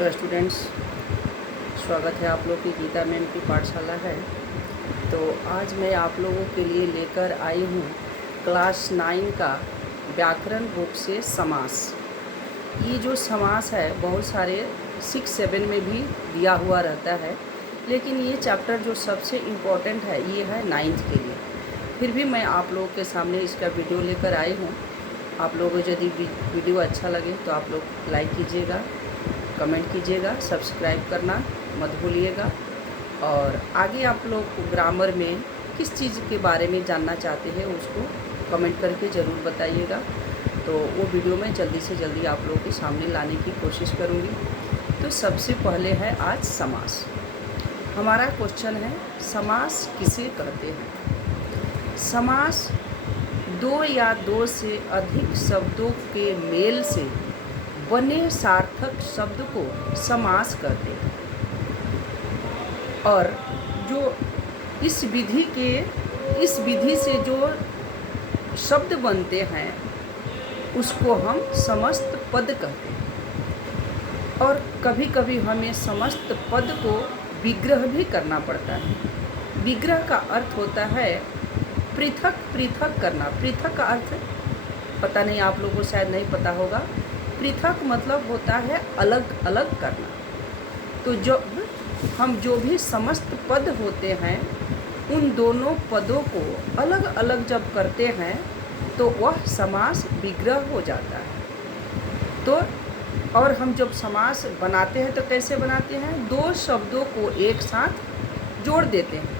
Hello students, स्वागत है आप लोग की गीता मैम की पाठशाला है। तो आज मैं आप लोगों के लिए लेकर आई हूँ क्लास 9 का व्याकरण बुक से समास। ये जो समास है बहुत सारे 6-7 में भी दिया हुआ रहता है, लेकिन ये चैप्टर जो सबसे इम्पोर्टेंट है ये है 9th के लिए। फिर भी मैं आप लोगों के सामने इसका वीडियो लेकर आई हूँ। आप लोगों को यदि वीडियो अच्छा लगे तो आप लोग लाइक कीजिएगा, कमेंट कीजिएगा, सब्सक्राइब करना मत भूलिएगा। और आगे आप लोग ग्रामर में किस चीज़ के बारे में जानना चाहते हैं उसको कमेंट करके ज़रूर बताइएगा। तो वो वीडियो मैं जल्दी से जल्दी आप लोगों के सामने लाने की कोशिश करूँगी। तो सबसे पहले है आज समास। हमारा क्वेश्चन है समास किसे कहते हैं। समास दो या दो से अधिक शब्दों के मेल से बने सार्थक शब्द को समास कहते हैं। और जो इस विधि से जो शब्द बनते हैं उसको हम समस्त पद कहते हैं। और कभी कभी हमें समस्त पद को विग्रह भी करना पड़ता है। विग्रह का अर्थ होता है पृथक पृथक करना। पृथक का अर्थ पता नहीं, आप लोगों को शायद नहीं पता होगा। पृथक मतलब होता है अलग अलग करना। तो जो भी समस्त पद होते हैं उन दोनों पदों को अलग अलग जब करते हैं तो वह समास विग्रह हो जाता है। तो और हम जब समास बनाते हैं तो कैसे बनाते हैं, दो शब्दों को एक साथ जोड़ देते हैं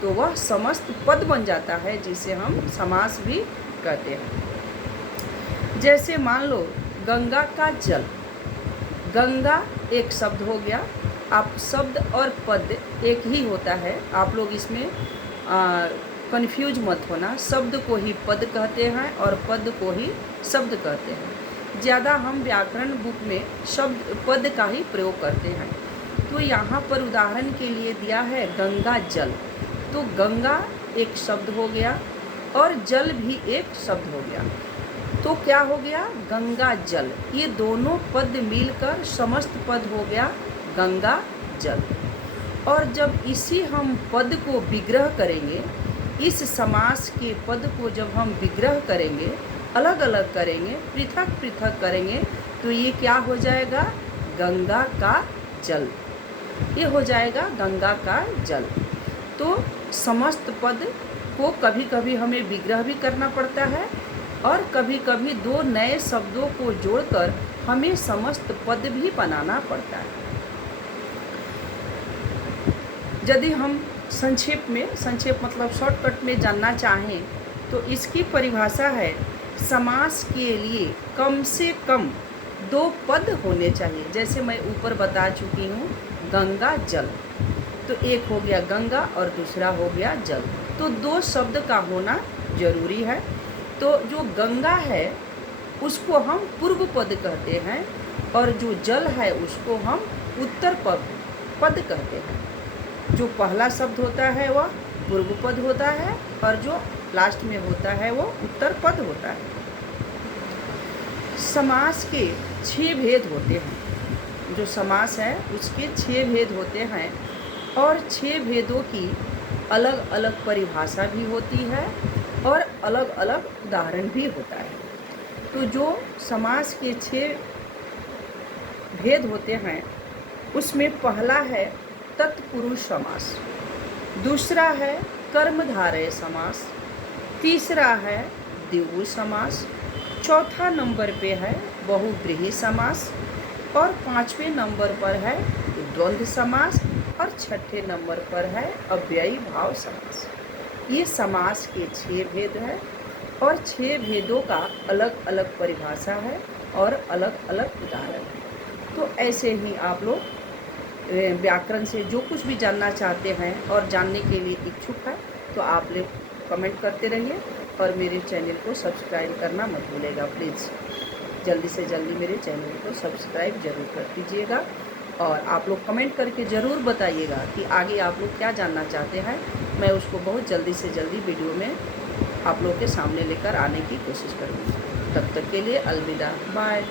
तो वह समस्त पद बन जाता है, जिसे हम समास भी कहते हैं। जैसे मान लो गंगा का जल। गंगा एक शब्द हो गया। आप शब्द और पद एक ही होता है, आप लोग इसमें कंफ्यूज मत होना। शब्द को ही पद कहते हैं और पद को ही शब्द कहते हैं। ज़्यादा हम व्याकरण बुक में शब्द पद का ही प्रयोग करते हैं। तो यहाँ पर उदाहरण के लिए दिया है गंगा जल। तो गंगा एक शब्द हो गया और जल भी एक शब्द हो गया। तो क्या हो गया, गंगा जल। ये दोनों पद मिलकर समस्त पद हो गया गंगा जल। और जब इसी हम पद को विग्रह करेंगे, इस समास के पद को जब हम विग्रह करेंगे, अलग अलग करेंगे, पृथक पृथक करेंगे, तो ये क्या हो जाएगा, गंगा का जल। ये हो जाएगा गंगा का जल। तो समस्त पद को कभी कभी हमें विग्रह भी करना पड़ता है और कभी कभी दो नए शब्दों को जोड़कर हमें समस्त पद भी बनाना पड़ता है। यदि हम संक्षेप मतलब शॉर्टकट में जानना चाहें तो इसकी परिभाषा है, समास के लिए कम से कम दो पद होने चाहिए। जैसे मैं ऊपर बता चुकी हूँ, गंगा जल, तो एक हो गया गंगा और दूसरा हो गया जल। तो दो शब्द का होना जरूरी है। तो जो गंगा है उसको हम पूर्व पद कहते हैं और जो जल है उसको हम उत्तर पद कहते हैं। जो पहला शब्द होता है वह पूर्व पद होता है और जो लास्ट में होता है वो उत्तर पद होता है। समास के 6 भेद होते हैं। जो समास है उसके 6 भेद होते हैं और 6 भेदों की अलग अलग परिभाषा भी होती है और अलग अलग उदाहरण भी होता है। तो जो समास के 6 भेद होते हैं उसमें पहला है तत्पुरुष समास, दूसरा है कर्मधारय समास, तीसरा है द्विगु समास, चौथा नंबर पे है बहुव्रीहि समास और 5वें नंबर पर है द्वंद्व समास और 6ठे नंबर पर है अव्ययी भाव समास। ये समास के 6 भेद है और 6 भेदों का अलग अलग परिभाषा है और अलग अलग उदाहरण है। तो ऐसे ही आप लोग व्याकरण से जो कुछ भी जानना चाहते हैं और जानने के लिए इच्छुक है तो आप लोग कमेंट करते रहिए और मेरे चैनल को सब्सक्राइब करना मत भूलिएगा। प्लीज़ जल्दी से जल्दी मेरे चैनल को सब्सक्राइब ज़रूर कर दीजिएगा और आप लोग कमेंट करके ज़रूर बताइएगा कि आगे आप लोग क्या जानना चाहते हैं। मैं उसको बहुत जल्दी से जल्दी वीडियो में आप लोग के सामने लेकर आने की कोशिश करूँगी। तब तक के लिए अलविदा, बाय।